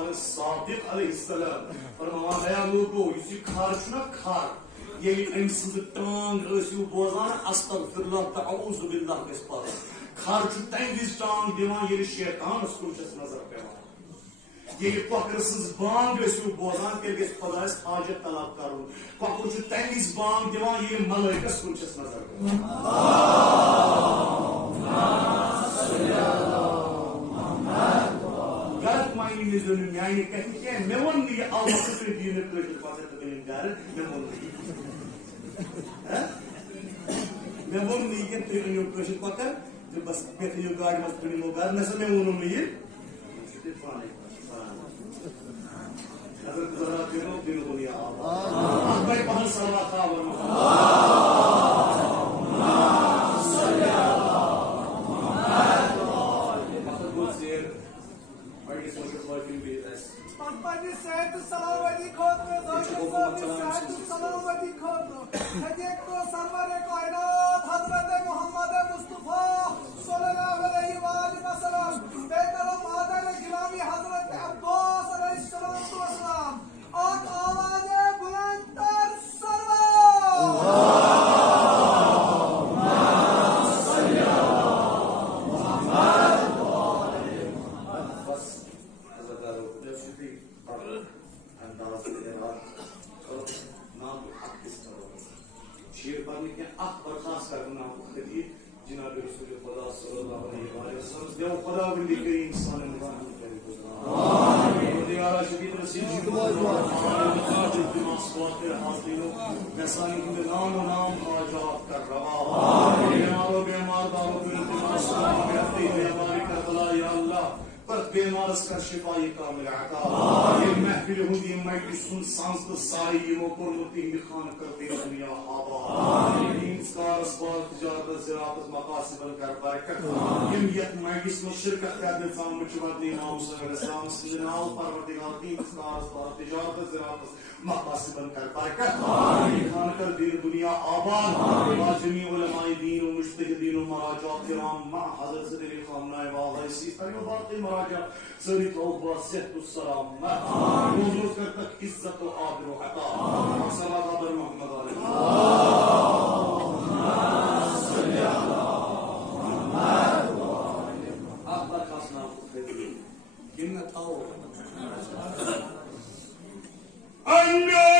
पैगंबर सादिक अलैहिस्सलाम फरमान है लोगो इसी खार छुना खार ये इंसान टांग रसियो बोजान अस्तगफिरुल्लाह तआऊज़ु बिल्लाह के पास खार छु तंगिस टांग दिवान ये शैतान उसकुचस नजर पेवा ये कोकर सज बांग रसियो बोजान के गेस खुदास हाजत तलब करू कोकर छु तंगिस बांग दिवान ये मलाइका उसकुचस नजर पेवा गलत मायने में जो न्याय कहते हैं मैं वो नहीं अल्लाह के दीन के पास तो नहीं कर मैं वो नहीं मैं वो नहीं के तेरे न्यू क्वेश्चन पकड़ जो बस कहते हो गाड़ी मत तुम वो गाड़ी न समय वो नहीं अगर जरा दिनो दिनो बोलिए आप भाई पहल सलावत था और Pagpagi Syed salamati khotro Syed salamati khotro hadiye ko sarware kainat Hazrat Muhammad Mustafa sallallahu alaihi wa sallam bekalom adar gilami Hazrat Abbas alayhi salatu wassalam ak awaze bulandtar sarwar शेर पढ़ने के आख बर्खास्त करना खदी जनाब रसूल खुदा सल्लल्लाहु अलैहि वसल्लम देव खुदा बंदी के इंसान निवान करे आमीन दियारा शबीर रसीद दिमाग स्वाते हासिलों नसानी के नाम आजाद कर रहा आमीन यारो बीमार दारो के दिमाग स्वाते करते हैं हमारी करबला या अल्लाह पर बीमार का शिफाई कामिल अता ये महफिल हुंदी माइटी सुन सांस तो सारी ये मोकर मुती खान करते दुनिया आबा आमीन स्कार अस्बाल तिजारत ज़राअत मकासिब कर बरकत आमीन यत माइटी में शिरकत कर दे साम मुचवत इमाम सल्लल्लाहु अलैहि वसल्लम परवरदिगार की स्कार अस्बाल तिजारत ज़राअत मकासिब कर बरकत आमीन खान कर दे दुनिया आबाद वा जमी उलमाए दीन व मुज्तहिदीन व मराजात किराम मा हज़रत सदरी खामना व इसी तरह बातें सरी तौबा सेहतुस्सलाम रोज़ कर तक इज्जत व आबरू अता सल्लल्लाहु अलैहि मोहम्मद सल्ली अला मोहम्मद आपका खास नाम खुद किन ताओ अन्ना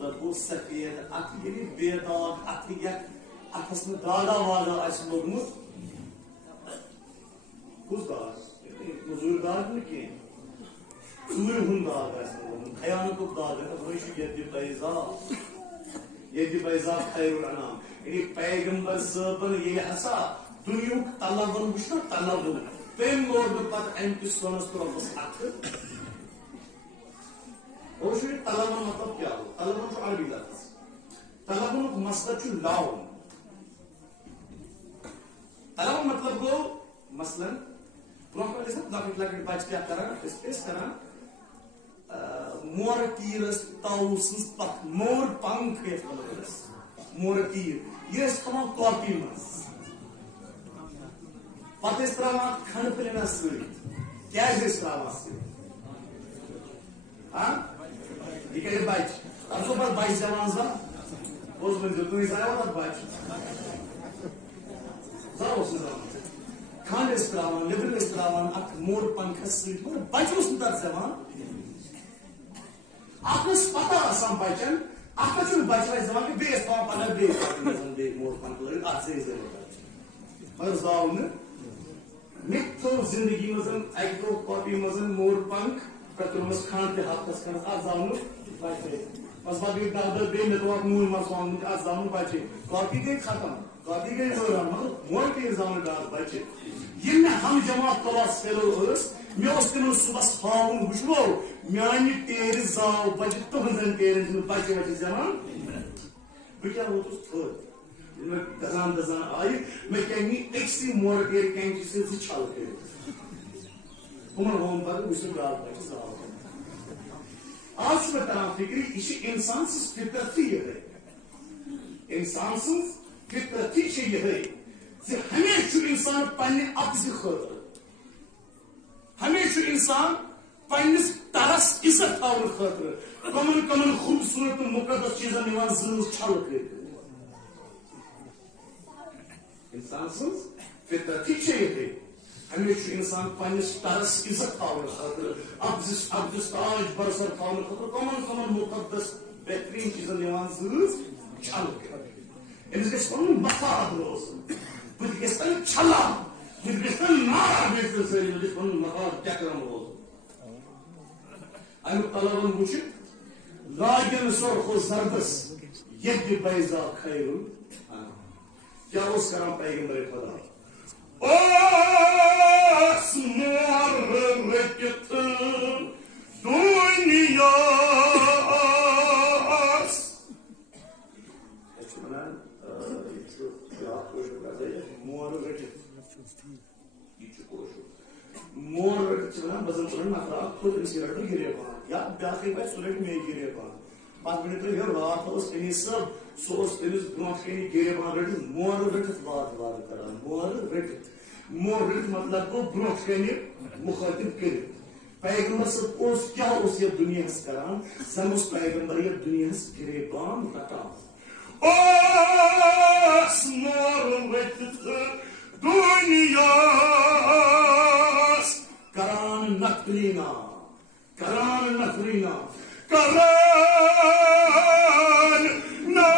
मतलब वो सफेद अखिली बेदाग अखिया अखस में दादा वाला ऐसे लोग मुझ कुछ दाग मजूर दाग नहीं किए सूर्य हुन दाग ऐसे लोग खयानत को दाग है तो वही ये बैजा खैरुल अनाम यानी पैगंबर सबन ये हसा दुनिया तलवन विष्णु तलवन तेम लोग पत एंटिस वनस तो बस आखिर और शुरू तलवन मतलब क्या हो तलवन जो अरबी लफ्ज़ तलवन मसदर जो लाउन अलावा मतलब गो मसलन ब्रोह लकट लकट बच्चे क्या करान मोर तीर ताऊस पत मोर पंख मोर तीर ये थमा कॉपी मज पे त्रावान खंड प्लेना क्या त्रावान यह कर बच अब पे बच जवान सा तुम जाया बच खंड त्रावान लिबर त्रावान अ मोर पंखस बच तथ जवान पता आसान बचन अत बचन जवान कि बेस पान पगह बे मोर पंख लग मगर जाव मे थो जिंदगी मज अक दो कॉपी मज मोर पंख पे तुमस खंड ते हफ्तस खंड अत जाव बचे बस पा गई दह बे मे तो नून मस वन अत जाव बचे कॉपी गई खत्म कॉपी गई वरान मगर मोर तीर जाव डाल बचे ये हम जमात क्लास फेलो मे तम सुबह हावन वो मान तेर जाव बचे तुहन तेर बचे वचे जवान बह क्या वोतुस थोड़ दजान दजान आई मे क्या अक्सी मोर तेर कैंची से छल कर हम पे वो गाल बचे जाव आज मे तरह फिक्र यह इंसान फितरती यह इंसान फितरती यह हमेशा इंसान पन्ने अब्ज़ खतर हमेशा इंसान पन्निस तरस इज्जत थवन खतर कमन कमन खूबसूरत मुकद्दस चीजन निवान ज़ूस छल कर इंसान फितरती यह हमेशा इंसान पन्निस तरस इज्जत थवन खतर अब्ज़ ताज बरसर थवन खतर कमन कमन मुकद्दस बेहतरीन चीजन निवान ज़ूस छल कर अमिस गस पन मफाद रोज़ बह गस छला बह गस नाराज गस पन मफाद चक्रम रोज़ अमुक तलवन वो लागन सरखो जरदस यदि बैजा खैर क्या करान पैगंबर खुदा मोर रखित दुनिया मोर मोर बजन नफरा खुद रट गिरे पान या बाकी बच सह रट मे गिरे पान पत वन तुम रात अमिस सब सह ब्रो कन गिरे पान रट मोर रटित वाद वाद करान मोर रटित मतलब गो ब्रो कन मुखातिब कर पैगंबर सब क्या दुनिया करान सन पैगंबर ये दुनिया गिरे पान रटान मोर रटित दुनिया करान नकलीना करान नकलीना करान ना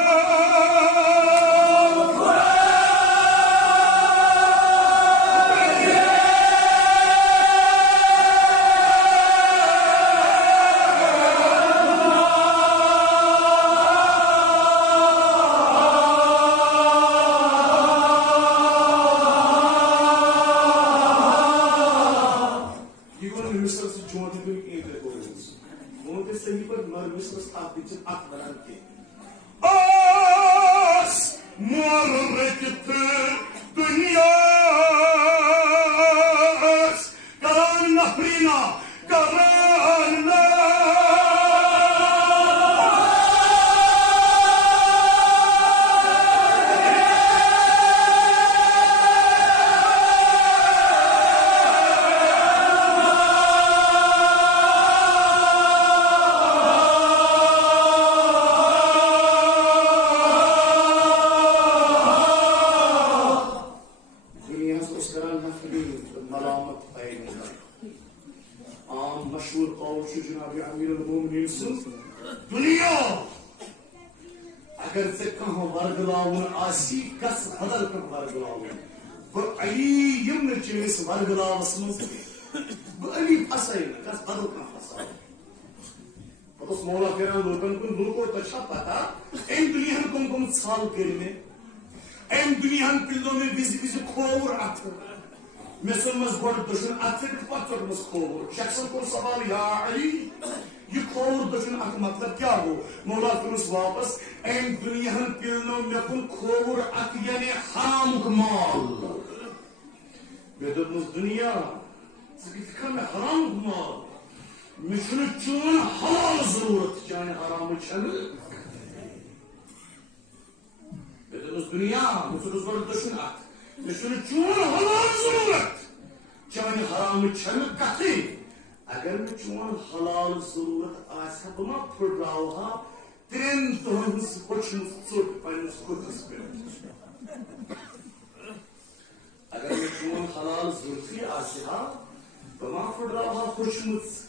वर्गलावस अली फसाई कस बदल का फसा तो मौला फिर लोगन को लोगों तो पता इन दुनिया कुम साल करने इन दुनिया पिल्लों में विज खोर अथ मे सुनमस गोड दुश्मन अथ पचमस खोर शख्सन को सवाल या अली ये खोर दुश्मन अथ मतलब क्या हो मौला फिर वापस इन दुनिया पिल्लों में खोर अथ यानी हराम माल Bedumuz dünya. Sıkıntı haram mal. Müşünü çuğun halal zururet. Yani haramı çanı. Bedumuz dünya. Müşünüz var düşün at. Müşünü çuğun halal zururet. Yani haramı çanı katı. Agar müşünün halal zururet asa buna pırrağıha tren tohumuz hoşumuz sort payımız kurtus verir. Agar müşünün halal zurti asa buna pırrağıha hoşumuz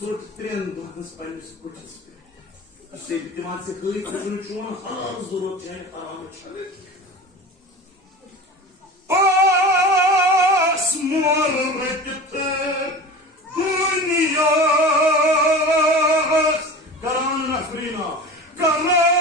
sort tren tohumuz payımız kurtus verir. İşte divan se kıyı müşünün çuğun halal zururet yani haramı çanı. Asmorrekte dünya karan nafrina karan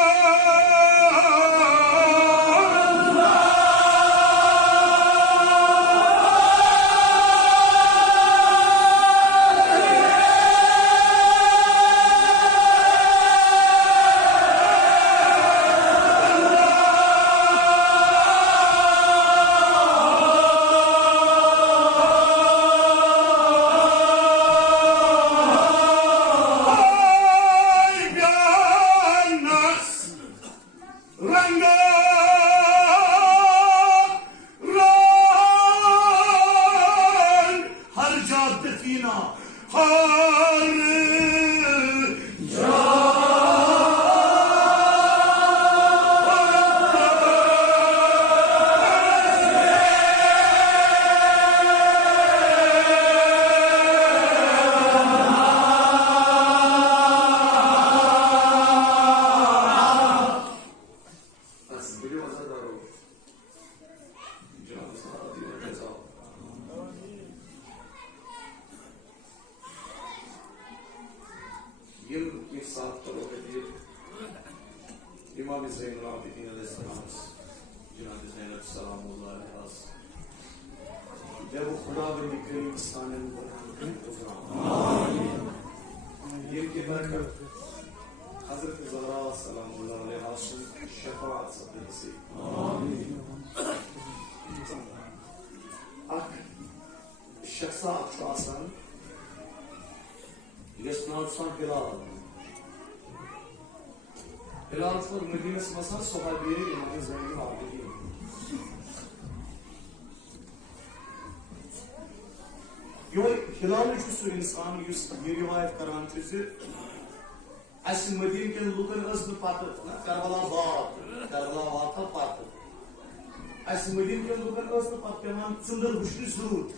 इंसान ये रिवायत करान Medina के लुकन पत Karbala वात पत Medina के लुकन पत पेवान चंदर वुचन जरूरत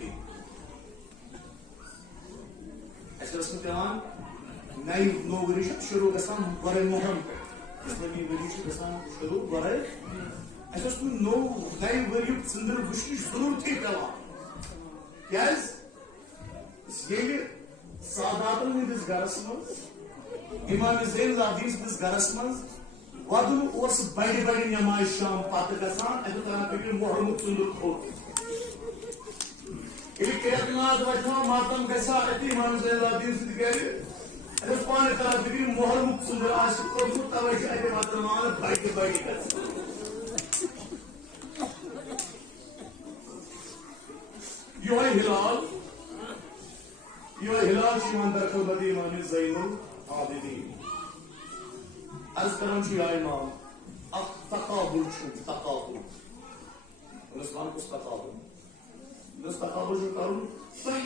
पेवान नई नो वरी शुरू गसान बरे मोहरम पे इस्लामी वरी गसान शुरू बरे नो नई वरी चंदर वुचन जरूरत पेवान क्या ये सादातन हंदिस गरस मज इमाम ज़ैन लादीन हंदिस गरस मज वदुन ओस बड़े बड़े नमाज शाम पत गसान अत करान पे मोहरम चुंदुर खोट ये केतनाद वठा मातम गसा अत इमाम ज़ैन लादीन सद गर अत पान करान पे मोहरम चुंदुर आश खोट तवे अत मतमान बड़े बड़े गस यो हिलाल यो हिलाल शिमांदर को बदी इमाम ज़ैनुल आबिदीन अर्ज करन छी इमाम अब तकाबुल छु तकाबुल रसूल को तकाबुल दस तकाबुल जो करूं भाई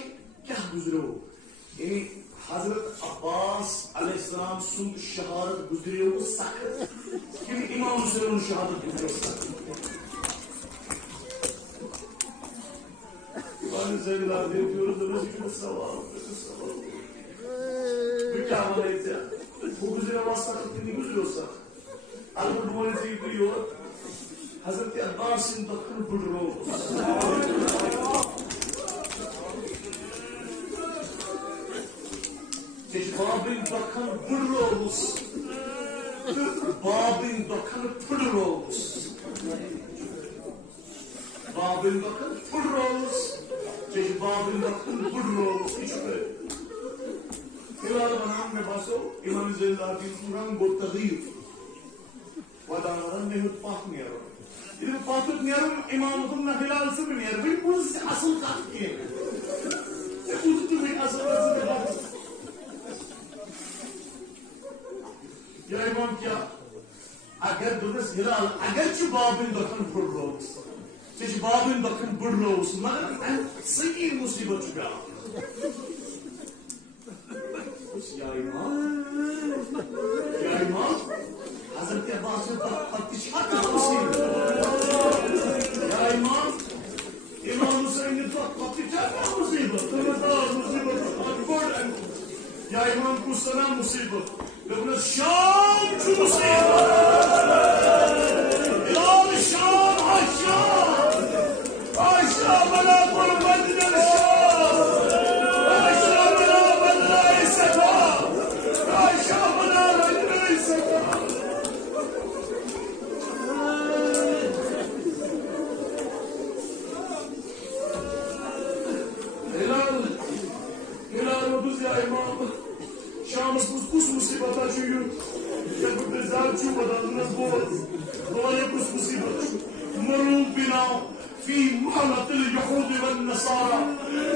क्या गुजरो ये हजरत अब्बास अलैहिस्सलाम सुन शहादत गुजरे वो सख्त कि इमाम हुसैन शहादत गुजरे इमाम ज़ैनुल आबिदीन की उर्दू में सवाल क्या वाला है वो गुजरे वास्ता कितनी गुजरे उसका अलगुड मोने से ये हज़रत अब्बास इन दखन बुढ़ो जिस बाबिन दखन बुढ़ो उस बाबिन दखन बुढ़ो उस बाबिन दखन बुढ़ो उस जिस बाबिन दखन बुढ़ो उस इसमें हिलाल बनाम में बसो इमाम ज़ैनुल आबिदीन सुरंग गो तगीर वदान में पाक नियरो इधर पाक नियरो इमाम तुम ना हिलाल से नियरो बिल्कुल से असल कत कह या इमाम क्या अगर दुदस हिलाल अगर बाबिन दखन बुड़ रोस बाबिन दखन बुड़ रोस मगर सही मुसीबत क्या या इमाम हजरत अब्बास ने पत्ती छाता मुसीबत या इमाम हुसैन ने पत्ती छाता मुसीबत या इमाम को सलाम मुसीबत लेकिन शाम की मुसीबत इलाल शाम आशा बला कुर्बत शाम आशा बला बदला सफा आशा बला बदला सफा इलाल बुझा इमाम शाम कुछ मुसीबत या गुजारचू बदलनस बोल बोले कुछ मुसीबत मरू बिना फी महलत اليهود والنصارى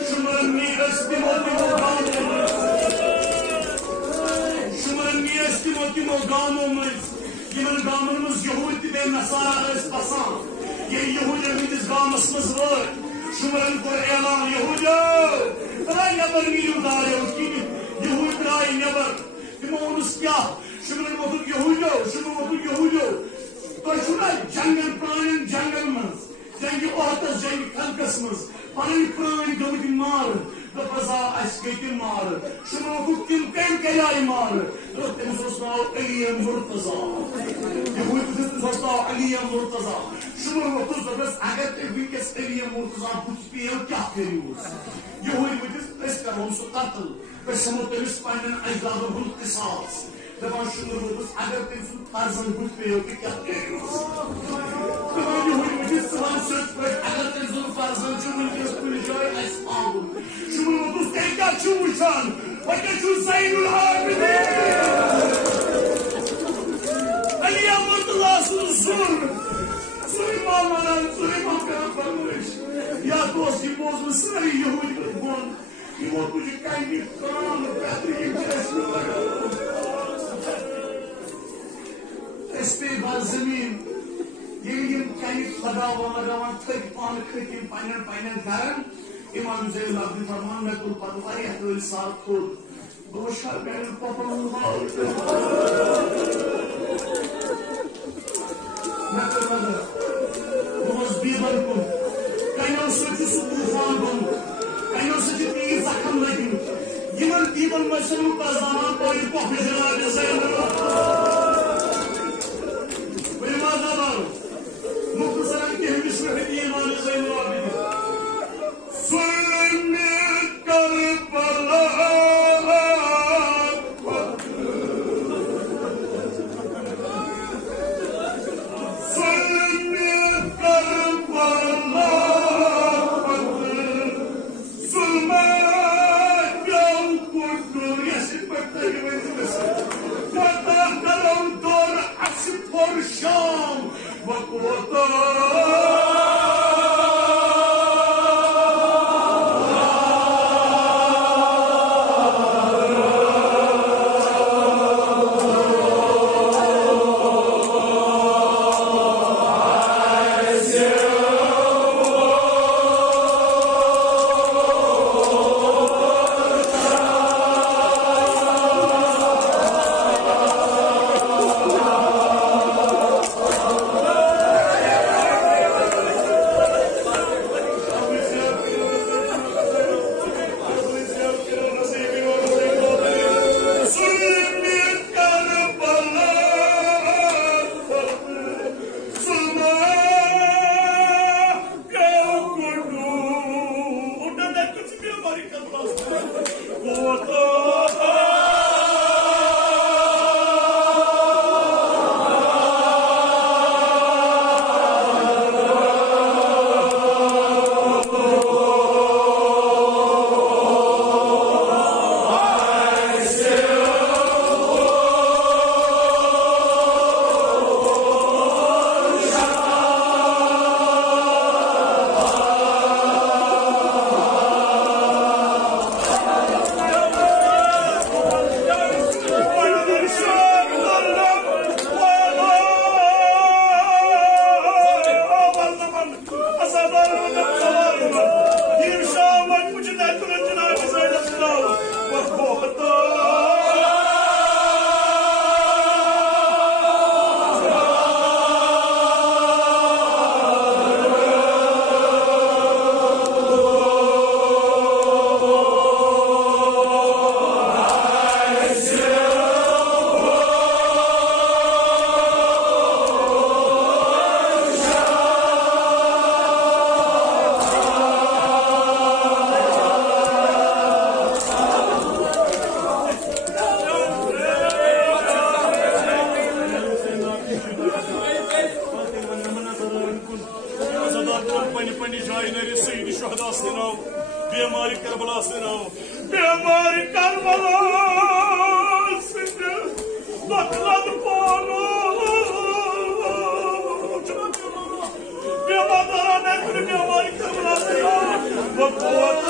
شمرني استموتي मोगामो में यमन गामन मज यहूद बे नसारा अस पसान ये यहूद हंदिस गामस मज वर शुमरन को ऐलान यहूद राय नबर नीलू दारे कि यहूद राय नबर तिमोनुस क्या शुमरन वोतुक यहूद तो छुना जंगल प्राणी जंगल मज जंग ओहतस जंग खलकस मज पानी प्राणी गमति मार तो फजा अस गति मार शुमरन को किम कम कयाय मार तो तमस नाव अली मुर्तजा यहूद तमस नाव अली मुर्तजा शुमरन वोतुस बस अगर ते विकस अली मुर्तजा बुझ पे क्या करियोस यहूद वोतुस अस करो सो कत्ल बस समतलिस पाइन अजदाद हुल किसास दबान शुमरन वोतुस अगर ते सु फर्जन बुझ पे क्या करियोस दबान यहूद वोतुस वन सच पर अगर ते सु फर्जन जुमन के कुल जाय अस आगु शुमरन वोतुस ते क्या चुचान वके चु ज़ैनुल आबिदीन अली मुर्तजा सुर Suleiman Peygamberimiz ya dost bozmuş sarı Yahudi bon वो तुझे कहीं काम बेहतरीन जैसे इस्तेमाल जमीन ये कहीं लगावा थक पान खती पाइन कारण इमाम ज़ैनुल आबिदीन फरमान में कुल पदवारी है तो साथ खुद दोषा बैल पापा Mosvi को कहीं सोचो सुतूफान बन कहीं सोचो तीर जख्म लगी यमन दीवन मशरू का ज़मान कोई प्रोफेशनल जैसे कोई माज़ाबार मुख्तसरन के हम इसमें है ये मान ज़ैनुल आबिदीन सुल्मे करबला शहदा से नाम बीमारी करबला से नाम बीमारी करबला से बतलद पालो बीमारा ने फिर बीमारी करबला से नाम बतलद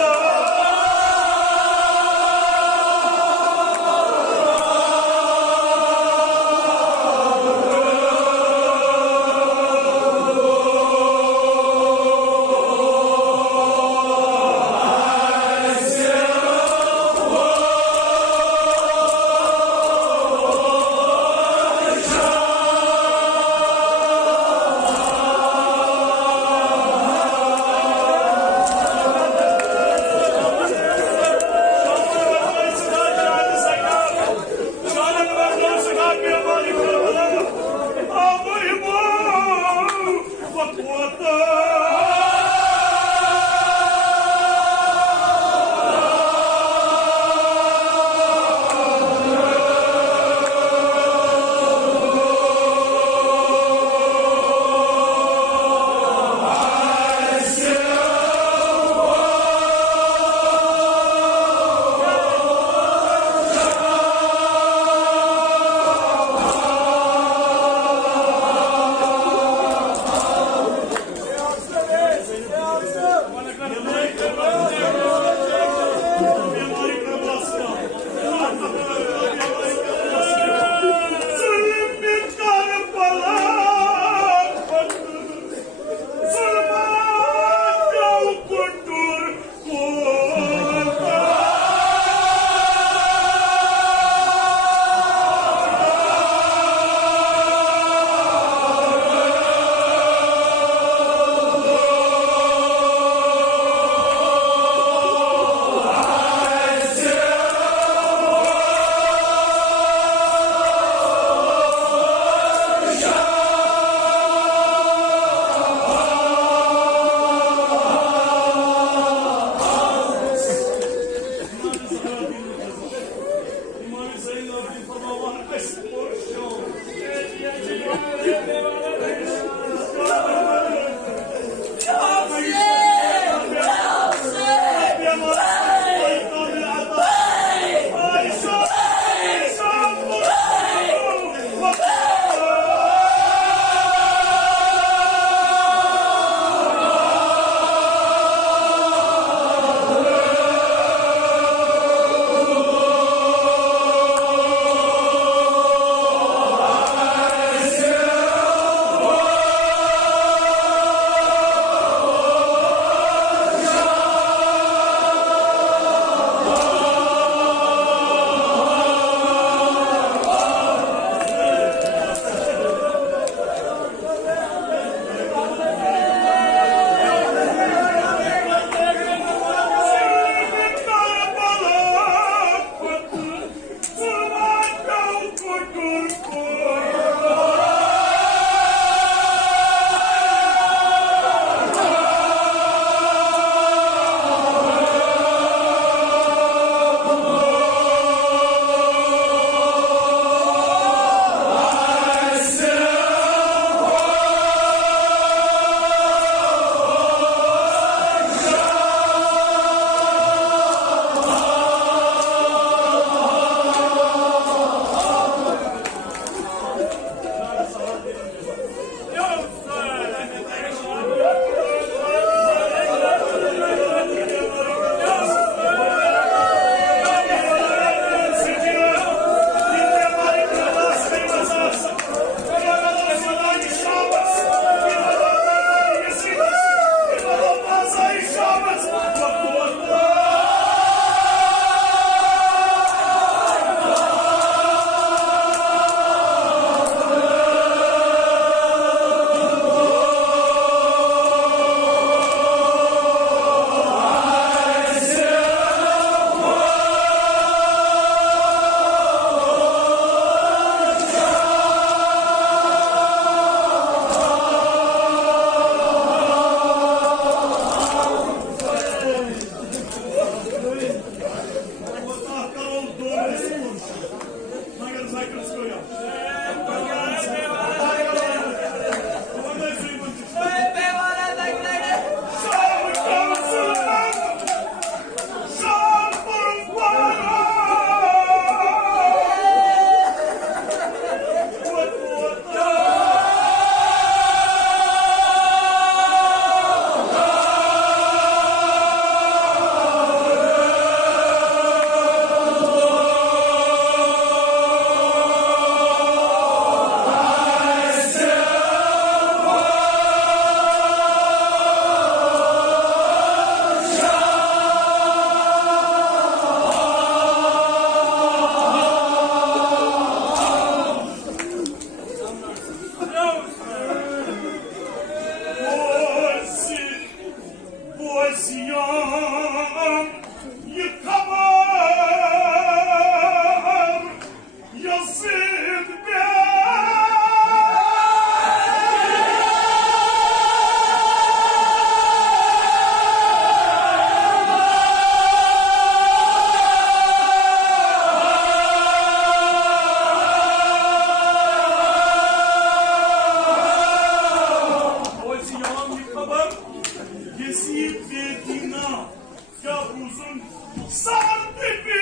Tavoos'un sardibi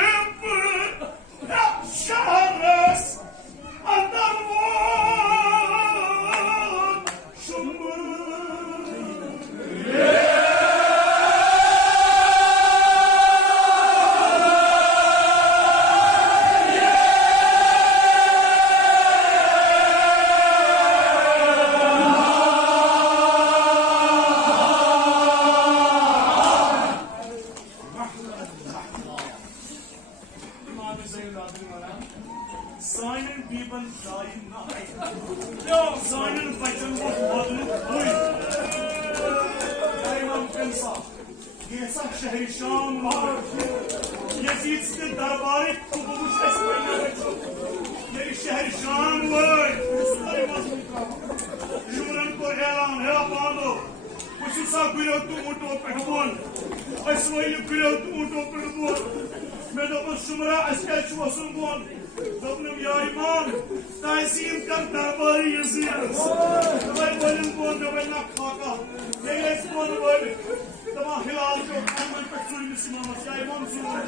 hep şahres andar var şumbur. शहरी शाम यजीद से दरबार कुबूश ये शहर शाम शुमरन को ऐलान है बांधो कुछ सा गुरो तू ऊँटो पे बोल असवैल गुरो तू ऊँटो पे बोल मैं तो बस शुमरा अस्कर चुवसन बोल दोनों या इमाम तासीम कर दरबारी यजीद मैं बोलूं बोल मैं ना खाका ये इस बोल बोल तमाम हिलाल जो अमल पे चुरी मिस्मान मस्याई मंसूर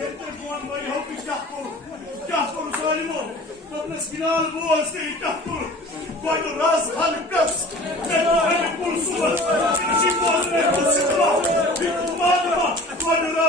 ये तो कौन भाई हो कि क्या करो सालिमो तो अपने स्किनाल बोल से क्या करो कोई तो राज हल्कस मैं तो है पुल सुबह किसी बोल ने कुछ सिखला फिर मालूम कोई तो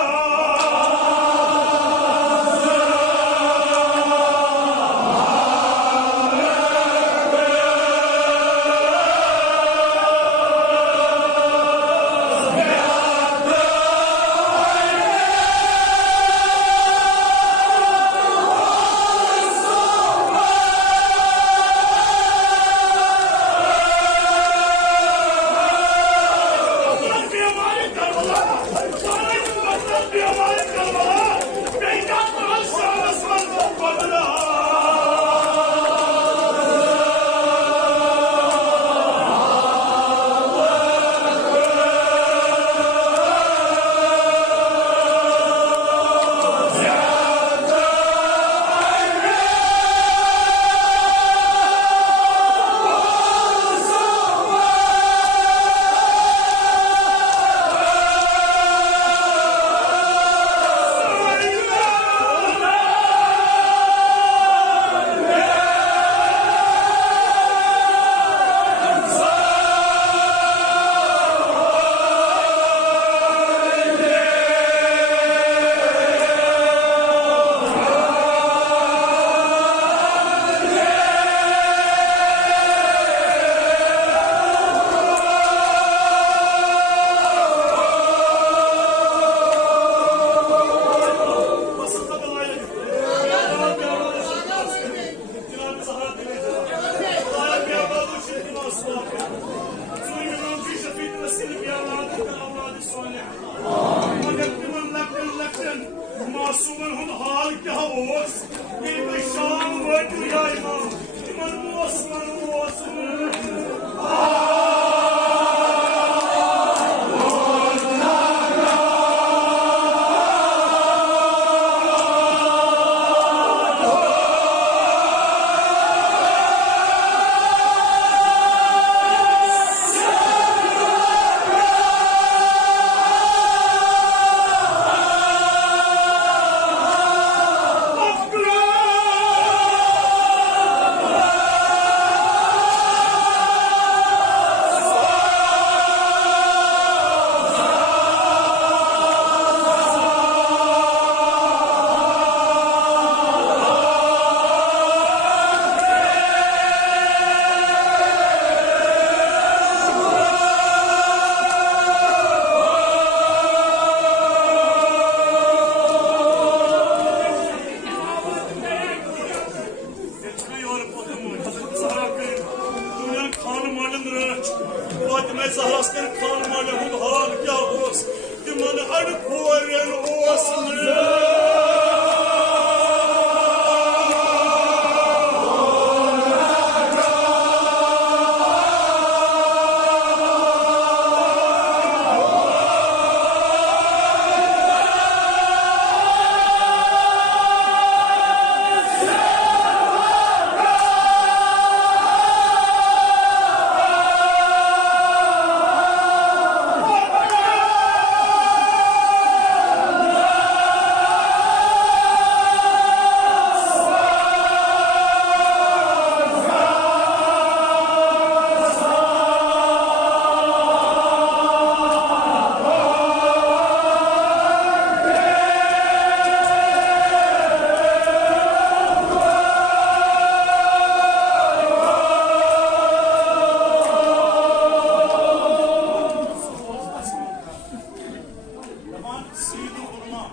Davan Syed Ulma.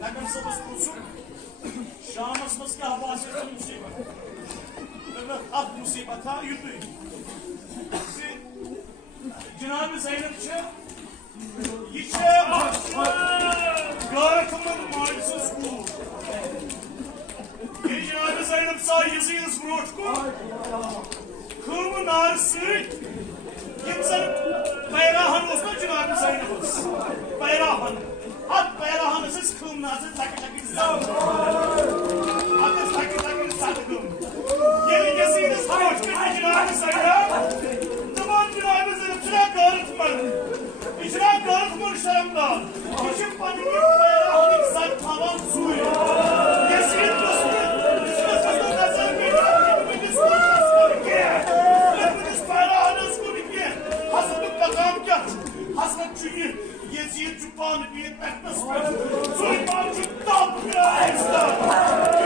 Lakin sabas pusu. Şamas mas kya bahsediyor musibet. Evet, ab musibet ha yutu. Cenab-ı Zeynepçe içe başla. Garatımın maalesef bu. Cenab-ı Zeynep sayısı yazmıyordu. Kımın ağrısı. Kimsenin bayrahan olsun Cenab-ı Zeynep'imiz. Bayrahan. At bayrahanı siz kımnazı takı takı zaten. Atı takı takı satıkım. Yeni geziniz hoş geldin Cenab-ı Zeynep. Zaman Cenab-ı Zeynep çırak garıtmadı. İçirak garıtmadı şarımdan. İçin panini bayrahanı kısak tavan suyu. Gezin dostum. İçine sözün nazar geliyor. Hepimiz konuşmasını ki. Hepimiz bayrağınız konu ki. Hasılık bakam kat. Hasılık çünkü Yezid Cübbanı bir etmek nasıl? Soyman Cübban bir ayızdan.